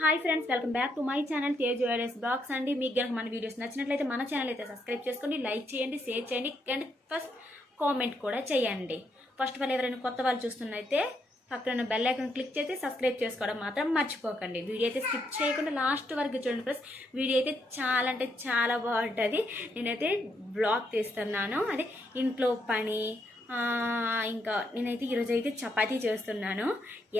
Hi friends welcome back to my channel Tej jewellers blogs అండి మీకు కనుక మన వీడియోస్ నచ్చినట్లయితే మన ఛానల్ అయితే సబ్స్క్రైబ్ చేసుకోండి లైక్ చేయండి షేర్ చేయండి అండ్ ఫస్ట్ కామెంట్ కూడా చేయండి. ఫస్ట్ ఆఫ్ ఆల్ ఎవరైనా కొత్త వాళ్ళు చూస్తున్నైతే పక్కన బెల్ ఐకాన్ క్లిక్ చేసి సబ్స్క్రైబ్ చేసుకోవడం మాత్రం మర్చిపోకండి. వీడియో అయితే స్కిప్ చేయకుండా లాస్ట్ వరకు చూడండి ప్లస్ వీడియో అయితే చాలా అంటే చాలా బాగుంటుంది. నేనైతే బ్లాగ్ తీస్తున్నాను. అదే ఇంట్లో పని ఇంకా నేనైతే ఈరోజు అయితే చపాతీ చేస్తున్నాను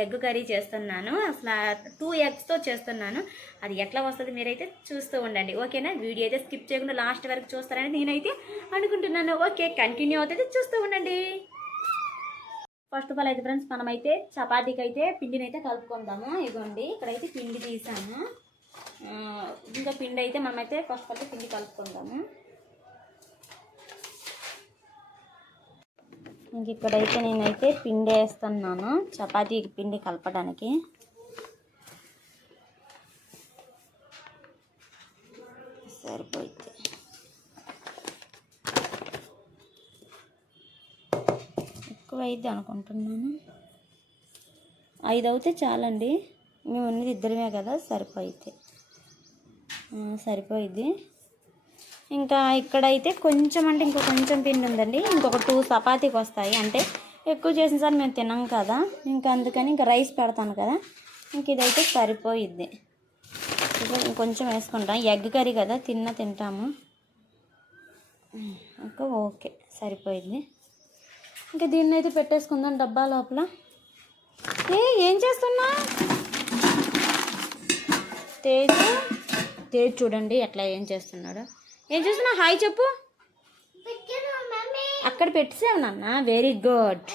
ఎగ్ కర్రీ చేస్తున్నాను అసలు టూ ఎగ్స్తో చేస్తున్నాను. అది ఎట్లా వస్తుంది మీరైతే చూస్తూ ఉండండి. ఓకేనా? వీడియో అయితే స్కిప్ చేయకుండా లాస్ట్ వరకు చూస్తారని నేనైతే అనుకుంటున్నాను. ఓకే కంటిన్యూ అవుతుంది. చూస్తూ ఉండండి. ఫస్ట్ ఆఫ్ ఆల్ అయితే ఫ్రెండ్స్ మనమైతే చపాతీకి అయితే పిండిని అయితే కలుపుకుందాము. ఇదిగోండి ఇక్కడైతే పిండి తీసాను. ఇంకా పిండి అయితే మనమైతే ఫస్ట్ ఆఫ్ ఆల్ పిండి కలుపుకుందాము. ఇంక ఇక్కడైతే నేనైతే పిండి వేస్తున్నాను. చపాతీకి పిండి కలపడానికి. సరిపోయింది. ఎక్కువ అయింది అనుకుంటున్నాను. ఐదు అవుతే చాలండి. మేము ఉన్నది ఇద్దరమే కదా సరిపోయిద్ది ఆ, సరిపోయిద్ది ఇంకా ఇక్కడైతే కొంచెం అంటే ఇంకో కొంచెం పిండి ఉందండి. ఇంకొక టూ చపాతీకి వస్తాయి. అంటే ఎక్కువ చేసిన సార్ మేము తినాం కదా. ఇంకా అందుకని ఇంకా రైస్ పెడతాను కదా. ఇంక ఇదైతే సరిపోయిద్ది. ఇంకొంచెం వేసుకుంటాం. ఎగ్ కర్రీ కదా తిన్న తింటాము. ఇంకా ఓకే సరిపోయింది ఇంకా దీన్ని అయితే పెట్టేసుకుందాం డబ్బా లోపల. ఏ ఏం చేస్తున్నా? తేజు? తేజ్ చూడండి ఎట్లా ఏం చేస్తున్నాడు. ఏం చేస్తున్నా హాయ్ చెప్పు. అక్కడ పెట్టేసావు నాన్న. వెరీ గుడ్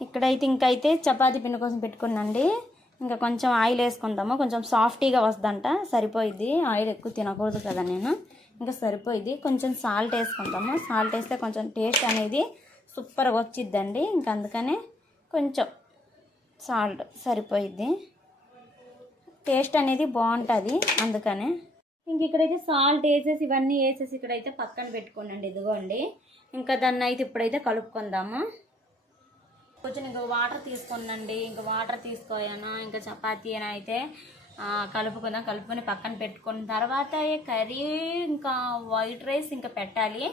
ఇక్కడైతే ఇంకైతే చపాతీ పిండి కోసం పెట్టుకున్నాండి. ఇంకా కొంచెం ఆయిల్ వేసుకుందాము కొంచెం సాఫ్టీగా వస్తుందంట. సరిపోయిద్ది. ఆయిల్ ఎక్కువ తినకూడదు కదా నేను. ఇంకా సరిపోయిద్ది. కొంచెం సాల్ట్ వేసుకుందాము సాల్ట్ వేస్తే కొంచెం టేస్ట్ అనేది సూపర్గా వచ్చిద్దండి. ఇంకా అందుకనే కొంచెం సాల్ట్ సరిపోయిద్ది. టేస్ట్ అనేది బాగుంటుంది. అందుకనే ఇంక ఇక్కడైతే సాల్ట్ వేసేసి ఇవన్నీ వేసేసి ఇక్కడైతే పక్కన పెట్టుకోనండి. ఇదిగోండి. ఇంకా దాన్ని అయితే ఇప్పుడైతే కలుపుకుందాము. కొంచెం ఇంకా వాటర్ తీసుకున్నాండి ఇంకా వాటర్ తీసుకోయాను ఇంకా చపాతీ అని అయితే కలుపుకుందాం. కలుపుకొని పక్కన పెట్టుకున్న తర్వాత కర్రీ ఇంకా వైట్ రైస్ ఇంకా పెట్టాలి.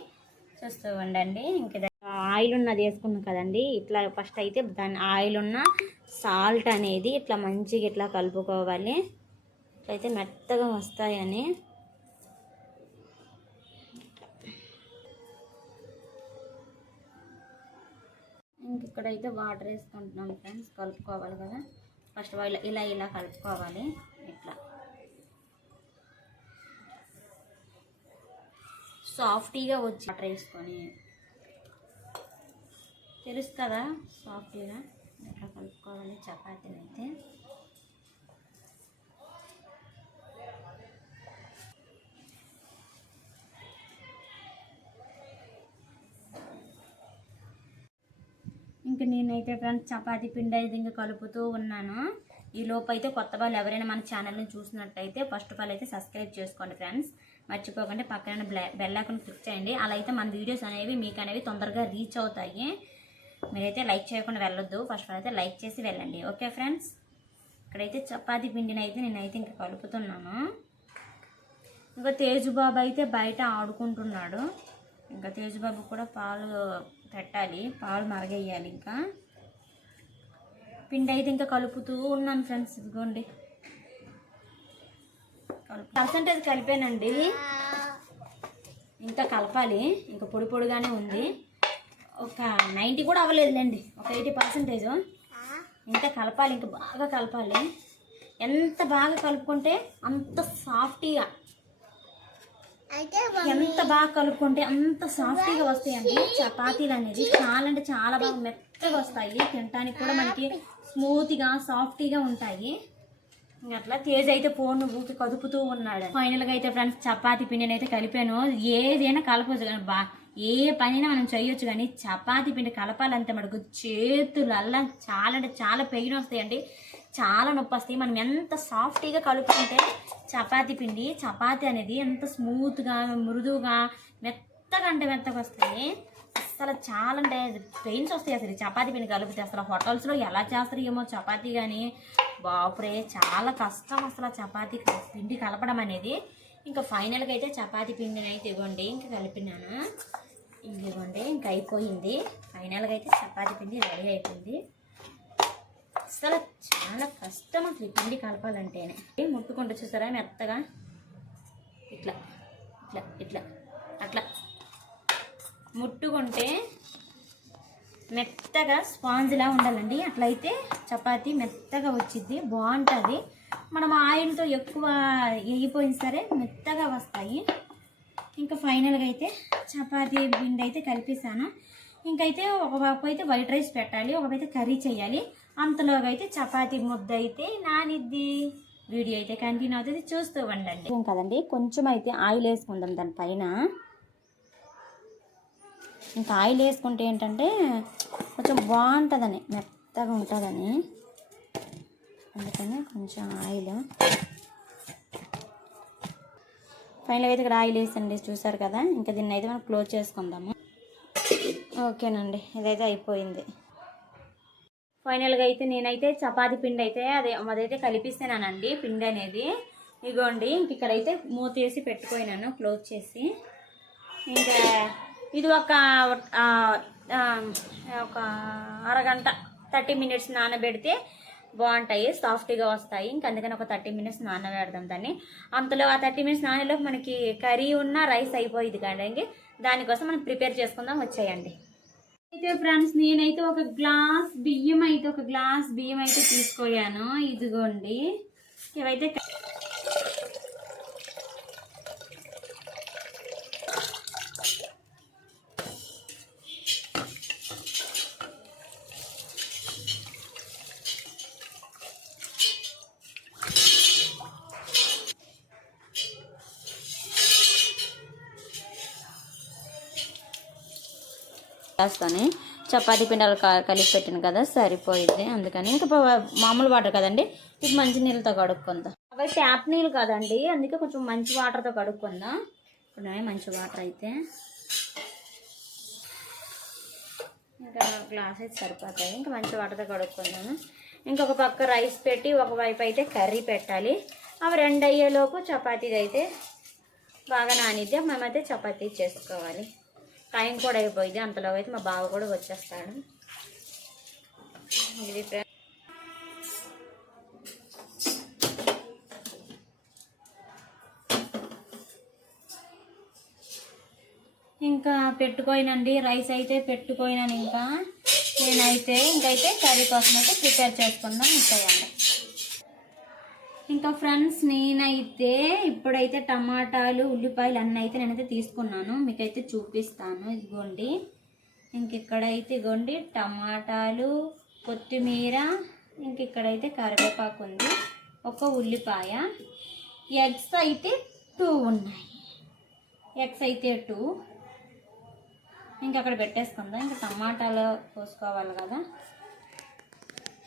చూస్తూ ఉండండి. ఇంకా ఆయిల్ ఉన్నది వేసుకున్నాం కదండి. ఇట్లా ఫస్ట్ అయితే దాని ఆయిల్ ఉన్న సాల్ట్ అనేది ఇట్లా మంచిగా ఇట్లా కలుపుకోవాలి. ఇట్లయితే మెత్తగా వస్తాయని. ఇక్కడైతే వాటర్ వేసుకుంటున్నాం ఫ్రెండ్స్ కలుపుకోవాలి కదా. ఫస్ట్ ఇలా ఇలా ఇలా కలుపుకోవాలి ఇట్లా. సాఫ్టీగా వచ్చి వాటర్ వేసుకొని. తెలుసు కదా సాఫ్టీగా? ఇట్లా కలుపుకోవాలి చపాతీలు అయితే ఇంకా నేనైతే ఫ్రెండ్స్ చపాతీ పిండి అయితే ఇంకా కలుపుతూ ఉన్నాను. ఈ లోపు అయితే కొత్త వాళ్ళు ఎవరైనా మన ఛానల్ని చూసినట్టయితే ఫస్ట్ ఆఫ్ ఆల్ అయితే సబ్స్క్రైబ్ చేసుకోండి ఫ్రెండ్స్ మర్చిపోకండి పక్కన బెల్ ఐకాన్ క్లిక్ చేయండి. అలా అయితే మన వీడియోస్ అనేవి మీకు అనేవి తొందరగా రీచ్ అవుతాయి. మీరైతే లైక్ చేయకుండా వెళ్ళొద్దు. ఫస్ట్ ఆఫ్ ఆల్ అయితే లైక్ చేసి వెళ్ళండి. ఓకే ఫ్రెండ్స్ ఇక్కడైతే చపాతీ పిండిని అయితే నేనైతే ఇంకా కలుపుతున్నాను. ఇంకా తేజుబాబు అయితే బయట ఆడుకుంటున్నాడు. ఇంకా తేజుబాబు కూడా పాలు పెట్టాలి పాలు మరగేయాలి ఇంకా. పిండి అయితే ఇంకా కలుపుతూ ఉన్నాను ఫ్రెండ్స్ ఇదిగోండి. పర్సంటేజ్ కలిపానండి. ఇంకా కలపాలి. ఇంకా పొడి పొడిగానే ఉంది. ఒక నైంటీ కూడా అవ్వలేదులేండి. ఒక ఎయిటీ పర్సెంటేజ్. ఇంకా కలపాలి ఇంకా బాగా కలపాలి. ఎంత బాగా కలుపుకుంటే అంత సాఫ్టీగా ఎంత బాగా కలుపుకుంటే అంత సాఫ్టీగా వస్తాయండి. చపాతీలు అనేది చాలా అంటే చాలా బాగా మెత్తగా వస్తాయి. తినడానికి కూడా మనకి స్మూత్గా సాఫ్టీగా ఉంటాయి. అట్లా తేజ్ అయితే ఫోన్ ఊకి కదుపుతూ ఉన్నాడు. ఫైనల్గా అయితే ఫ్రెండ్స్ చపాతీ పిండిని అయితే కలిపాను. ఏదైనా కలపచ్చు కానీ బా ఏ పనైనా మనం చేయొచ్చు కానీ చపాతీ పిండి కలపాలంటే మనకు చేతులల్లా చాలా అంటే చాలా పెయిన్ వస్తాయండి. చాలా నొప్పి వస్తాయి మనం ఎంత సాఫ్టీగా కలుపుకుంటే చపాతీ పిండి చపాతి అనేది ఎంత స్మూత్గా మృదువుగా మెత్తగా అంటే మెత్తగా వస్తాయి. అసలు చాలా అంటే పెయిన్స్ వస్తాయి అసలు ఈ చపాతీ పిండి కలిపితే అసలు హోటల్స్లో ఎలా చేస్తారు ఏమో చపాతీ కానీ బాపురే చాలా కష్టం అసలు చపాతీ పిండి కలపడం అనేది. ఇంకా ఫైనల్గా అయితే చపాతీ పిండిని అయితే ఇవ్వండి. ఇంకా కలిపినాను. ఇదిగోండి ఇంకా అయిపోయింది. ఫైనల్గా అయితే చపాతీ పిండి రెడీ అయిపోయింది. అసలు చాలా కష్టం అసలు ఈ పిండి కలపాలంటేనే. ఏం ముట్టుకుంటూ చూసారా? మెత్తగా. ఇట్లా ఇట్లా ఇట్లా అట్లా. ముట్టుకుంటే మెత్తగా స్పాంజ్లా ఉండాలండి. అట్లయితే చపాతీ మెత్తగా వచ్చింది బాగుంటుంది మనం ఆయిల్తో ఎక్కువ వేయిపోయిన సరే మెత్తగా వస్తాయి. ఇంకా ఫైనల్గా అయితే చపాతీ పిండి అయితే కలిపేసాను ఇంకైతే ఒక వైపు అయితే వైట్ రైస్ పెట్టాలి. ఒకవైతే అయితే కర్రీ చేయాలి. అంతలోగా అయితే చపాతి ముద్ద అయితే నానిద్ది. వీడియో అయితే కంటిన్యూ అవుతుంది. చూస్తూ ఉండండి. కదండి. కొంచెం అయితే ఆయిల్ వేసుకుందాం దానిపైన. ఇంకా ఆయిల్ వేసుకుంటే ఏంటంటే కొంచెం బాగుంటుందని మెత్తగా ఉంటుందని. అందుకని కొంచెం ఆయిల్. ఫైనల్గా అయితే ఇక్కడ ఆయిల్ వేసండి చూసారు కదా? ఇంకా దీన్ని అయితే మనం క్లోజ్ చేసుకుందాము. ఓకేనండి ఇదైతే అయిపోయింది. ఫైనల్గా అయితే నేనైతే చపాతి పిండి అయితే అదే అదైతే కలిపిస్తున్నానండి పిండి అనేది. ఇగోండి ఇంక ఇక్కడైతే మూత వేసి పెట్టుకోయినాను క్లోజ్ చేసి. ఇంకా ఇది ఒక ఒక అరగంట థర్టీ మినిట్స్ నానబెడితే బాగుంటాయి సాఫ్ట్గా వస్తాయి. ఇంకా అందుకని ఒక థర్టీ మినిట్స్ నానబెడదాం దాన్ని. అంతలో ఆ థర్టీ మినిట్స్ నానేలోపు మనకి కర్రీ ఉన్న రైస్ అయిపోయింది కానీ దానికోసం మనం ప్రిపేర్ చేసుకుందాం వచ్చేయండి. అయితే ఫ్రెండ్స్ నేనైతే ఒక గ్లాస్ బియ్యం అయితే ఒక గ్లాస్ బియ్యం అయితే తీసుకోయాను. ఇదిగోండి. ఇవైతే వేస్తాను చపాతీ పిండాలు కలిపి పెట్టాను కదా సరిపోయింది అందుకని ఇంకా మామూలు వాటర్ కదండి ఇది మంచి నీళ్ళతో కడుక్కుందాం. అవి ట్యాప్ నీళ్ళు కదండి అందుకే కొంచెం మంచి వాటర్తో కడుక్కుందాం. ఇప్పుడు మంచి వాటర్ అయితే. ఇంకా గ్లాస్ అయితే సరిపోతాయి. ఇంకా మంచి వాటర్తో కడుక్కుందాము. ఇంకొక పక్క రైస్ పెట్టి ఒకవైపు అయితే కర్రీ పెట్టాలి. అవి రెండు అయ్యేలోపు చపాతీది అయితే బాగా నానిద్ది. మేమైతే చపాతీ చేసుకోవాలి. టైం కూడా అయిపోయింది. అంతలో అయితే మా బావ కూడా వచ్చేస్తాడు. ఇది ఇంకా పెట్టుకోయినండి. రైస్ అయితే పెట్టుకోయినాను ఇంకా. నేనైతే ఇంకైతే కర్రీ కోసం అయితే ప్రిపేర్ చేసుకుందాం. ఇంకా ఇంకా ఫ్రెండ్స్ నేనైతే ఇప్పుడైతే టమాటాలు ఉల్లిపాయలు అన్నీ అయితే నేనైతే తీసుకున్నాను. మీకైతే చూపిస్తాను. ఇదిగోండి. ఇంకిక్కడైతే ఇదిగోండి టమాటాలు కొత్తిమీర ఇంకిక్కడైతే కరివేపాకు ఉంది ఒక ఉల్లిపాయ. ఎగ్స్ అయితే టూ ఉన్నాయి. ఎగ్స్ అయితే టూ. ఇంక అక్కడ పెట్టేసుకుందాం. ఇంకా టమాటాలు కోసుకోవాలి కదా.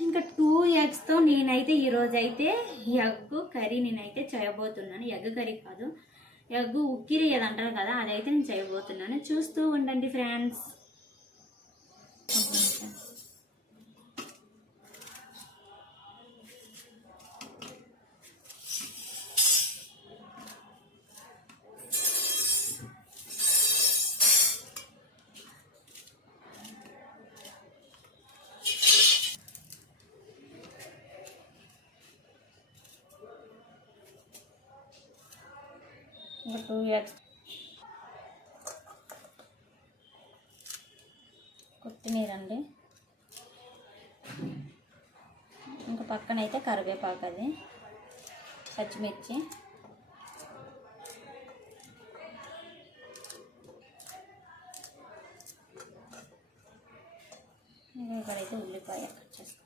ఇంకా టూ ఎగ్స్తో నేనైతే ఈరోజు అయితే ఎగ్ కర్రీ నేనైతే చేయబోతున్నాను. ఎగ్ కర్రీ కాదు ఎగ్ ఉక్కిరి అది అంటారు కదా అదైతే నేను చేయబోతున్నాను. చూస్తూ ఉండండి ఫ్రెండ్స్ కొత్తిమీర అండి. ఇంకా పక్కన అయితే కరివేపాకు అది పచ్చిమిర్చి ఇంకా ఇక్కడైతే ఉల్లిపాయ కట్ చేసుకో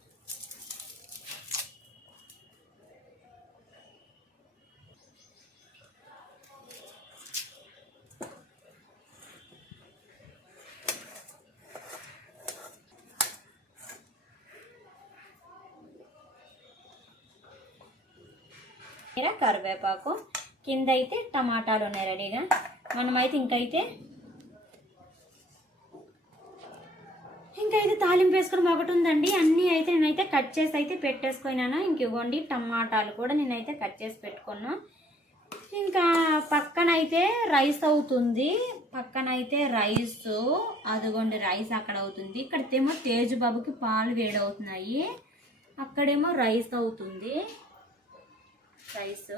ఇలా కరివేపాకు. కింద అయితే టమాటాలు ఉన్నాయి రెడీగా. మనమైతే ఇంకైతే ఇంకైతే అయితే తాలింపు వేసుకోవడం ఒకటి ఉందండి. అన్నీ అయితే నేనైతే కట్ చేసి అయితే పెట్టేసుకున్నాను. ఇంక ఇవ్వండి టమాటాలు కూడా నేనైతే కట్ చేసి పెట్టుకున్నాను ఇంకా పక్కన అయితే రైస్ అవుతుంది. పక్కన అయితే రైస్. అదిగోండి రైస్ అక్కడ అవుతుంది. ఇక్కడేమో తేజు బాబుకి పాలు వేడవుతున్నాయి. అక్కడేమో రైస్ అవుతుంది. రైస్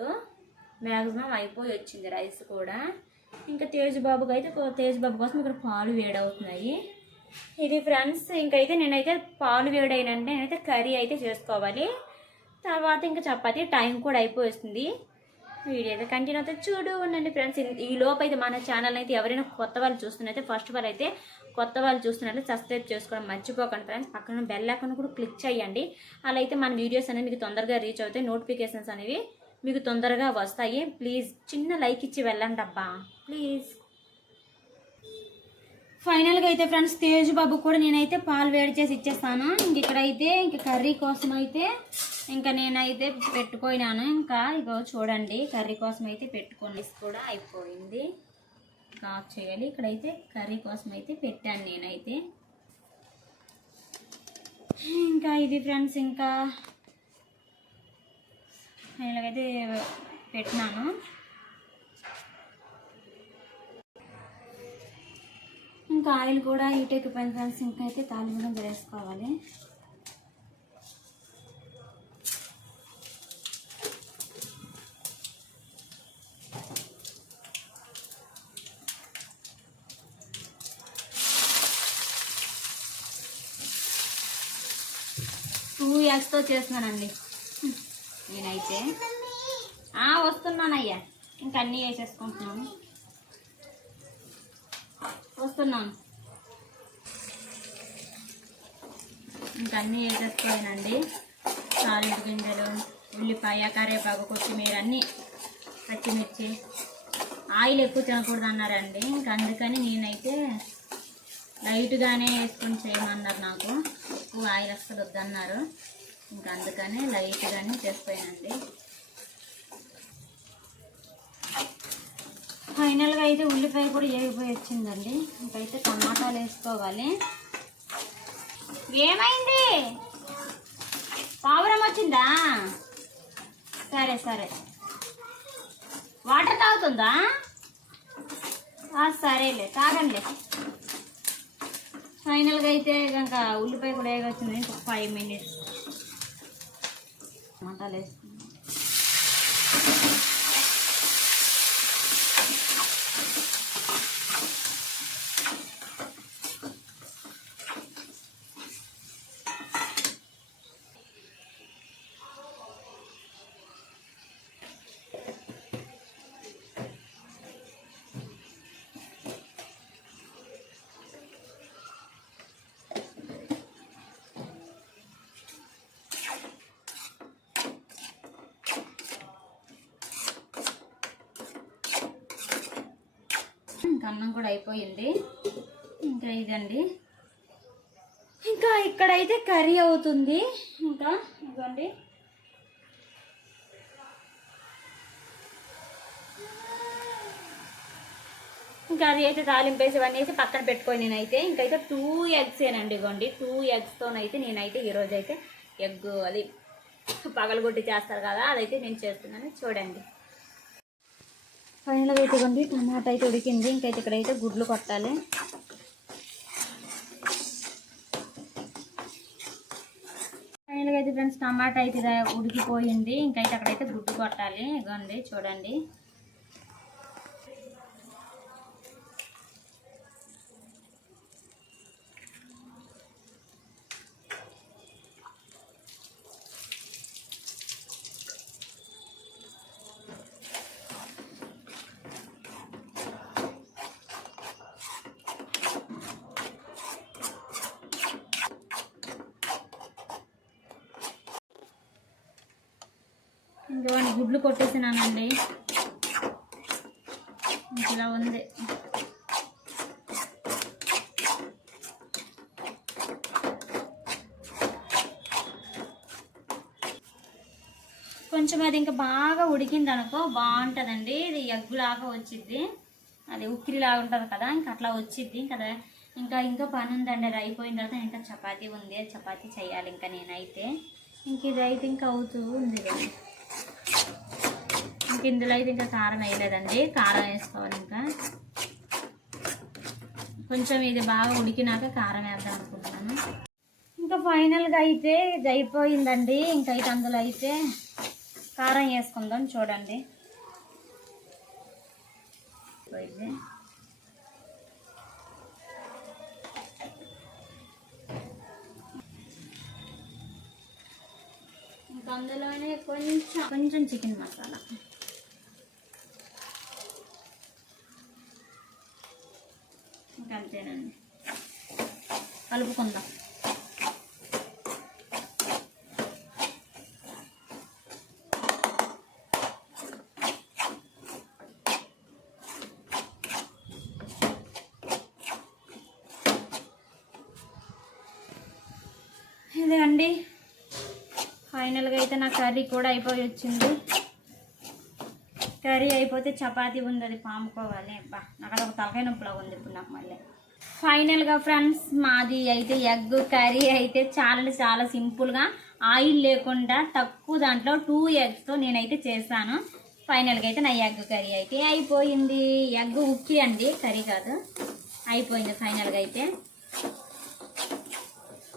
మ్యాక్సిమం అయిపోయి వచ్చింది రైస్ కూడా. ఇంకా తేజుబాబుకి అయితే తేజ్బాబు కోసం ఇక్కడ పాలు వేడవుతున్నాయి. ఇది ఫ్రెండ్స్ ఇంకైతే నేనైతే పాలు వేడైనంటే నేనైతే కర్రీ అయితే చేసుకోవాలి. తర్వాత ఇంకా చపాతి టైం కూడా అయిపోతుంది వీడియో అయితే కంటిన్యూ అయితే చూడు ఉండండి ఫ్రెండ్స్. ఈ లోపు అయితే మన ఛానల్ అయితే ఎవరైనా కొత్త వాళ్ళు చూస్తున్నైతే ఫస్ట్ వాళ్ళు అయితే కొత్త వాళ్ళు చూస్తున్నట్లయితే సబ్స్క్రైబ్ చేసుకోవడం మర్చిపోకండి ఫ్రెండ్స్. పక్కన బెల్ ఐకాన్ కూడా క్లిక్ చేయండి. అలా అయితే మన వీడియోస్ అనేవి మీకు తొందరగా రీచ్ అవుతాయి నోటిఫికేషన్స్ అనేవి మీకు తొందరగా వస్తాయి. ప్లీజ్ చిన్న లైక్ ఇచ్చి వెళ్ళండి అబ్బా. ప్లీజ్. ఫైనల్గా అయితే ఫ్రెండ్స్ తేజ్ బాబు కూడా నేనైతే పాలు వేడి చేసి ఇచ్చేస్తాను. ఇంక ఇక్కడైతే ఇంక కర్రీ కోసం అయితే ఇంకా నేనైతే పెట్టుకోయినాను ఇంకా ఇగో చూడండి కర్రీ కోసం అయితే పెట్టుకోండి కూడా అయిపోయింది. ఇంకా ఆఫ్ చేయాలి. ఇక్కడైతే కర్రీ కోసం అయితే పెట్టాను నేనైతే. ఇంకా ఇది ఫ్రెండ్స్ ఇంకా ఇలాగైతే పెట్టినాను. ఇంకా ఆయిల్ కూడా హీట్ ఎక్కిపోయింది ఫ్రెండ్స్ ఇంకా అయితే తాలింపు వేసుకోవాలి. టూ ఇయర్స్తో చేస్తున్నానండి. నేనైతే. వస్తున్నానయ్యా. ఇంకా అన్నీ వేసేసుకుంటున్నాను వస్తున్నాను ఇంకా అన్నీ వేసేసుకోనండి తాలింపు గింజలు ఉల్లిపాయ కరేపాకు కొత్తిమీర అన్నీ పచ్చిమిర్చి. ఆయిల్ ఎక్కువ తినకూడదు అన్నారండి ఇంకా అందుకని నేనైతే లైట్గానే వేసుకొని చేయమన్నారు నాకు. ఎక్కువ ఆయిల్ అస్సలు వద్దన్నారు. ఇంకా అందుకని లైట్గానే చేసిపోయానండి ఫైనల్గా అయితే ఉల్లిపాయ కూడా ఏగిపోయి వచ్చిందండి? ఇంకైతే టమాటాలు వేసుకోవాలి. ఏమైంది? పావురం వచ్చిందా? సరే సరే. వాటర్ తాగుతుందా? సరేలే తాగండి. ఫైనల్గా అయితే ఇంకా ఉల్లిపాయ కూడా వేగొచ్చింది ఇంకొక ఫైవ్ మినిట్స్. టమాటాలు ఇంకా అన్నం కూడా అయిపోయింది. ఇంకా ఇదండి. ఇంకా ఇక్కడైతే కర్రీ అవుతుంది. ఇంకా ఇదిగోండి. ఇంకా అది అయితే తాలింపేసి ఇవన్నీ వేసి పక్కన పెట్టుకొని నేనైతే ఇంకైతే టూ ఎగ్స్ ఏనండి ఇవ్వండి టూ ఎగ్స్తోనైతే నేనైతే ఈరోజు అయితే ఎగ్ అది పగలగొట్టి చేస్తారు కదా అదైతే నేను చేస్తున్నాను. చూడండి. ఫైనల్గా అయితే ఇవ్వండి టమాటా అయితే ఉడికింది. ఇంకైతే ఇక్కడైతే గుడ్లు కొట్టాలి. ఫైనల్గా అయితే ఫ్రెండ్స్ టమాటా అయితే ఉడికిపోయింది. ఇంకైతే అక్కడైతే గుడ్డు కొట్టాలి. ఇగోండి చూడండి. ఇంకోండి గుడ్లు కొట్టేసినానండి. ఇలా ఉంది. కొంచెం అది ఇంకా బాగా ఉడికింది అనుకో బాగుంటుందండి. ఇది ఎగ్గులాగా వచ్చింది అది ఉక్కిరిలాగా ఉంటుంది కదా ఇంకా అట్లా వచ్చింది కదా ఇంకా ఇంకా పని ఉందండి అది అయిపోయిన తర్వాత ఇంకా చపాతీ ఉంది. చపాతీ చేయాలి ఇంకా నేనైతే. ఇంక ఇది అయితే ఇంకా అవుతూ ఉంది. ఇది. ఇంక ఇందులో అయితే ఇంకా కారం వేయలేదండి. కారం వేసుకోవాలి ఇంకా. కొంచెం ఇది బాగా ఉడికినాక కారం వేద్దాం అనుకుంటున్నాను. ఇంకా ఫైనల్గా అయితే ఇది అయిపోయిందండి. ఇంకా అయితే అందులో అయితే కారం వేసుకుందాం చూడండి. ఇంకా అందులోనే కొంచెం కొంచెం చికెన్ మసాలా. అంతేనండి. కలుపుకుందాం. ఇదే అండి ఫైనల్గా అయితే నా కర్రీ కూడా అయిపోయి వచ్చింది. కర్రీ అయిపోతే చపాతీ ఉంది అది పాముకోవాలి. అబ్బా నాకు ఒక తలకాయ నొప్పిలో ఉంది ఇప్పుడు నాకు మళ్ళీ. ఫైనల్గా ఫ్రెండ్స్ మాది అయితే ఎగ్ కర్రీ అయితే చాలా చాలా సింపుల్గా ఆయిల్ లేకుండా తక్కువ దాంట్లో టూ ఎగ్స్తో నేనైతే చేశాను. ఫైనల్గా అయితే నా ఎగ్ కర్రీ అయితే అయిపోయింది. ఎగ్ ఉక్కి అండి కర్రీ కాదు. అయిపోయింది ఫైనల్గా అయితే.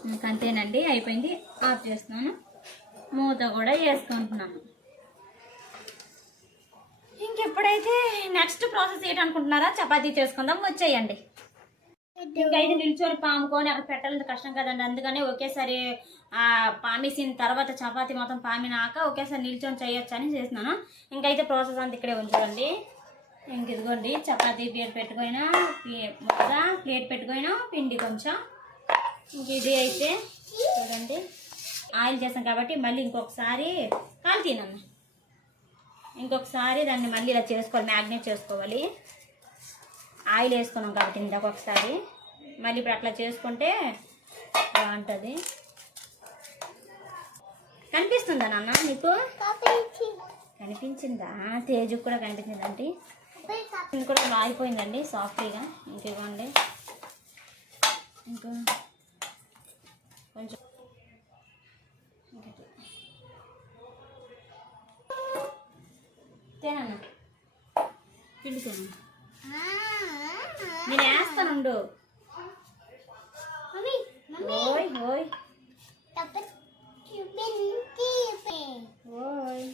ఇంకంతేనండి అయిపోయింది. ఆఫ్ చేస్తున్నాను. మూత కూడా వేసుకుంటున్నాను. ఇంకెప్పుడైతే నెక్స్ట్ ప్రాసెస్ ఏంటనుకుంటున్నారా చపాతీ చేసుకుందాం. వచ్చేయండి. ఇంకైతే నిల్చొని పాముకొని అక్కడ పెట్టాలంటే కష్టం కదండి. అందుకని ఒకేసారి ఆ పామేసిన తర్వాత చపాతీ మొత్తం పామినాక ఒకేసారి నిల్చొని చేయొచ్చు అని చేసినాను. ఇంకైతే ప్రాసెస్ అంతా ఇక్కడే ఉంచుకోండి ఇంక ఇదిగోండి చపాతీ ప్లేట్ పెట్టుకోయినా ముద్ద ప్లేట్ పెట్టుకోయినా పిండి కొంచెం. ఇంక ఇది అయితే చూడండి. ఆయిల్ చేస్తాం కాబట్టి మళ్ళీ ఇంకొకసారి కాలు తినమ్మా ఇంకొకసారి దాన్ని మళ్ళీ ఇలా చేసుకోవాలి మ్యాగ్నేట్ చేసుకోవాలి. ఆయిల్ వేసుకున్నాం కాబట్టి ఇందాక ఒకసారి. మళ్ళీ ఇప్పుడు అట్లా చేసుకుంటే బాగుంటుంది. కనిపిస్తుందా నాన్న నీకు కనిపించిందా? తేజుకు కూడా కనిపించిందండి ఇది కూడా ఆగిపోయిందండి సాఫ్ట్గా. ఇంకేమండి ఇంకా కొంచెం తేనన్నా పిండి తేనా నేను వేస్తానుండు ఓయ్ ఓయ్ ఓయ్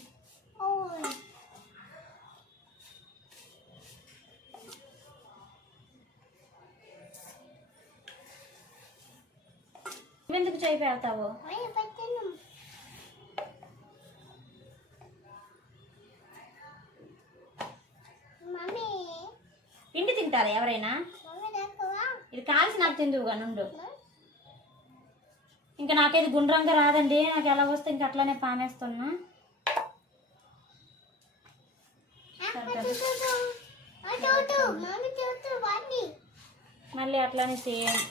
నువ్వెందుకు చేయి పెడతావు పిండి తింటారా ఎవరైనా? ఇది కాల్చి నాకు తిందువుగా నుండు ఇంకా నాకేది గుండ్రంగా రాదండి. నాకు ఎలా వస్తే ఇంక అట్లానే పామేస్తున్నా మళ్ళీ అట్లానే సేమ్.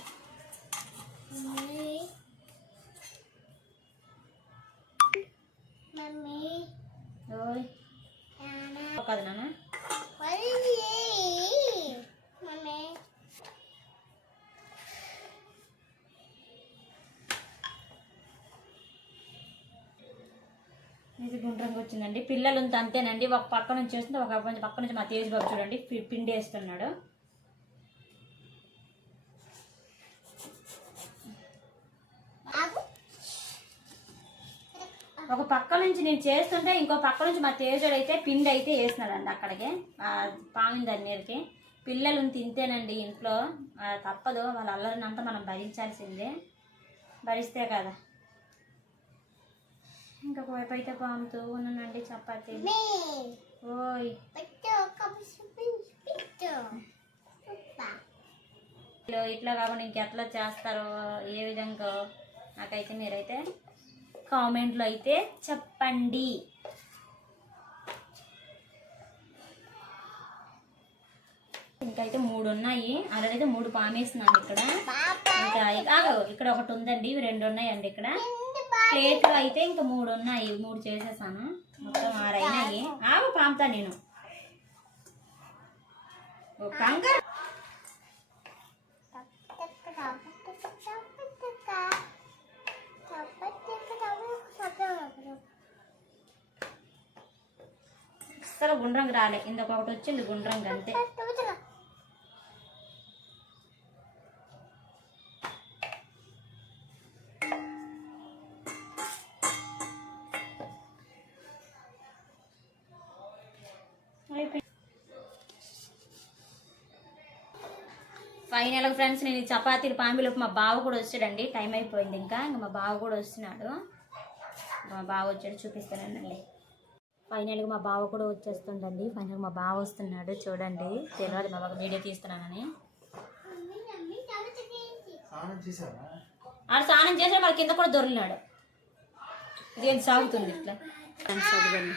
పిల్లలు ఉంటే అంతేనండి. ఒక పక్క నుంచి చేస్తుంటే ఒక పక్క నుంచి మా తేజ్ బాబు చూడండి పిండి వేస్తున్నాడు. ఒక పక్క నుంచి నేను చేస్తుంటే ఇంకో పక్క నుంచి మా తేజుడు అయితే పిండి అయితే వేసినాడండి అక్కడికి ఆ పామిన పిల్లలు తింతేనండి ఇంట్లో. తప్పదు. వాళ్ళ అల్లరినంతా మనం భరించాల్సిందే. భరిస్తే కదా. ఇంకొక వైపు అయితే పాముతూ ఉన్నానండి చపాతీ. ఓయ్. ఇట్లా కాకుండా ఇంకెట్లా చేస్తారో ఏ విధంగా? నాకైతే మీరైతే కామెంట్లో అయితే చెప్పండి. ఇంకైతే మూడు ఉన్నాయి. అయితే మూడు పామేస్తున్నాను ఇక్కడ. ఇంకా ఇక- ఇక్కడ ఒకటి ఉందండి ఇవి రెండు ఉన్నాయండి ఇక్కడ. ప్లేట్లు అయితే ఇంకా మూడు ఉన్నాయి. మూడు చేసేసాను. మొత్తం ఆరైనాయి. ఆవు పాముతా నేను. కంకర అసలు గుండ్రంగా రాలే. ఇందొకటి వచ్చింది గుండ్రంగా అంతే. ఫ్రెండ్స్ నేను చపాతీలు పాంబిలోపు మా బావ కూడా వచ్చాడండి. టైం అయిపోయింది ఇంకా. ఇంకా మా బావ కూడా వస్తున్నాడు. మా బావ వచ్చాడు చూపిస్తానండి. ఫైనల్గా మా బావ కూడా వచ్చేస్తుండండి ఫైనల్గా మా బావ వస్తున్నాడు చూడండి. తెలియదు మా బావ వీడియో తీస్తున్నానని. ఆడు స్నానం చేసే మరి కింద కూడా దొరికినాడు. ఇదేంటి సాగుతుంది ఇట్లా? ఫ్రెండ్స్ అదిగోండి.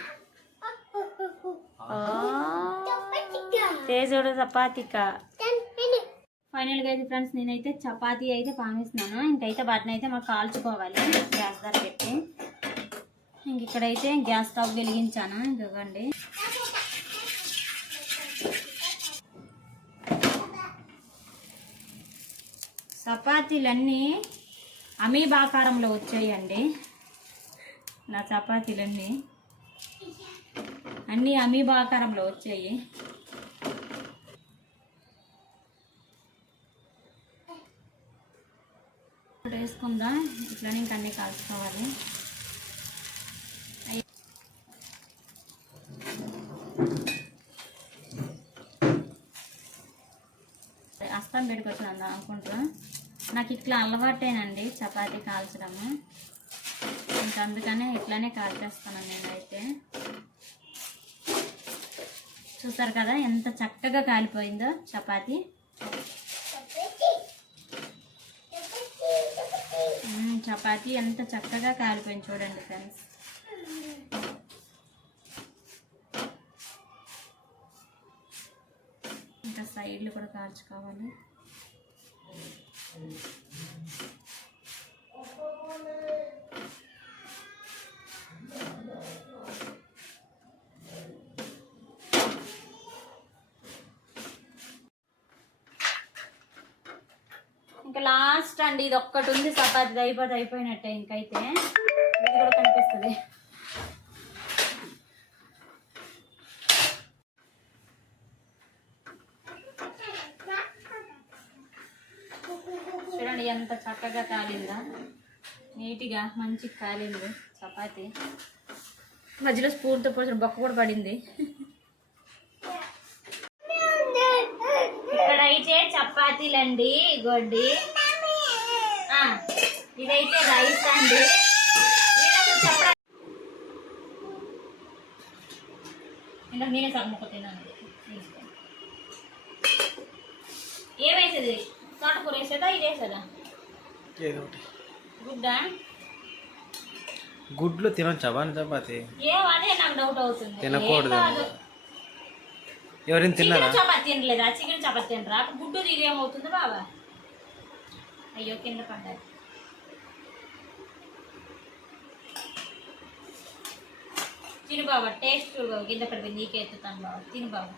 ఫైనల్గా అయితే ఫ్రెండ్స్ నేనైతే చపాతీ అయితే పామిస్తున్నాను. ఇంకైతే వాటిని అయితే మాకు కాల్చుకోవాలి. గ్యాస్ ధర పెట్టి. ఇంక ఇక్కడైతే గ్యాస్ స్టవ్ వెలిగించాను. ఇంకొకండి చపాతీలన్నీ అమీబాకారంలో వచ్చాయండి. నా చపాతీలన్నీ అన్నీ అమీబాకారంలో వచ్చాయి. వేసుకుందాం. ఇట్లానే ఇంకా అన్నీ కాల్చుకోవాలి. అయ్యి- అస్తం పెట్టుకొచ్చినా అనుకుంటా. నాకు ఇట్లా అలవాటేనండి చపాతీ కాల్చడము. ఇంకా అందుకనే ఇట్లానే కాల్చేస్తాను నేనైతే. చూసారు కదా ఎంత చక్కగా కాలిపోయిందో చపాతీ మ్మ్, చపాతీ ఎంత చక్కగా కాలిపోయింది చూడండి ఫ్రెండ్స్ ఇంకా సైడ్లు కూడా కాల్చుకోవాలి ఇంకా లాస్ట్ అండి ఇది ఒక్కటి ఉంది. చపాతి అయిపోతే అయిపోయినట్టే ఇంకైతే. ఇది కూడా కనిపిస్తుంది. చూడండి ఎంత చక్కగా కాలిందా. నీట్గా మంచి కాలింది చపాతి. మధ్యలో స్పూన్తో పోసిన బొక్క కూడా పడింది. ఇక్కడైతే చపాతీలండి గొడ్డి ఇదైతే రైస్ అండి. వీళ్ళకు చెప్పడం ఇందాక నేనే సగముక్క తిన్నాను. ఏమేసేది? తోటకూర వేసేదా? ఇది వేసేదా? గుడ్డ? గుడ్లు తినొచ్చా? బాగా చపాతి? ఏం అదే నాకు డౌట్ అవుతుంది. తినకూడదు. ఎవరైనా తిన్నారా? చపాతీ తినలేదా? చికెన్ చపాతీ తినరా? గుడ్డు ఇది ఏమవుతుంది బాబా. అయ్యో కింద పడ్డారు. తిను బాబా టేస్ట్ చూడు బాబు కింద పడిపోయింది నీకే ఎత్తుతాను బాబా. తిను బాబు.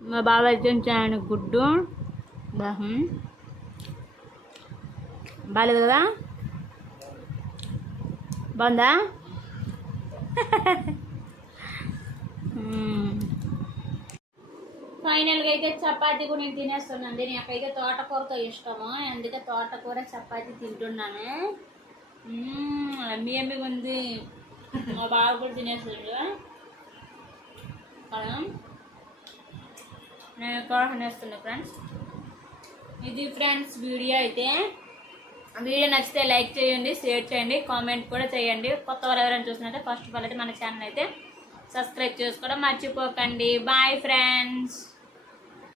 మా బాబా తింటాను గుడ్డు దాహం. బాగాలేదు కదా? బాగుందా? ఫైనల్గా అయితే చపాతీ కూడా నేను తినేస్తున్నానండి నాకైతే తోటకూరతో ఇష్టము. అందుకే తోటకూర చపాతీ తింటున్నాను. మ్మ్, అమ్మి ఉంది మా బాబు కూడా తినేస్తాడు. కదా నేను కూడా తినేస్తున్నా ఫ్రెండ్స్. ఇది ఫ్రెండ్స్ వీడియో అయితే. వీడియో నచ్చితే లైక్ చేయండి షేర్ చేయండి కామెంట్ కూడా చేయండి. కొత్త వాళ్ళు ఎవరైనా చూసినట్టే ఫస్ట్ ఆఫ్ ఆల్ అయితే మన ఛానల్ అయితే సబ్స్క్రైబ్ చేసుకోవడం మర్చిపోకండి. Bye friends.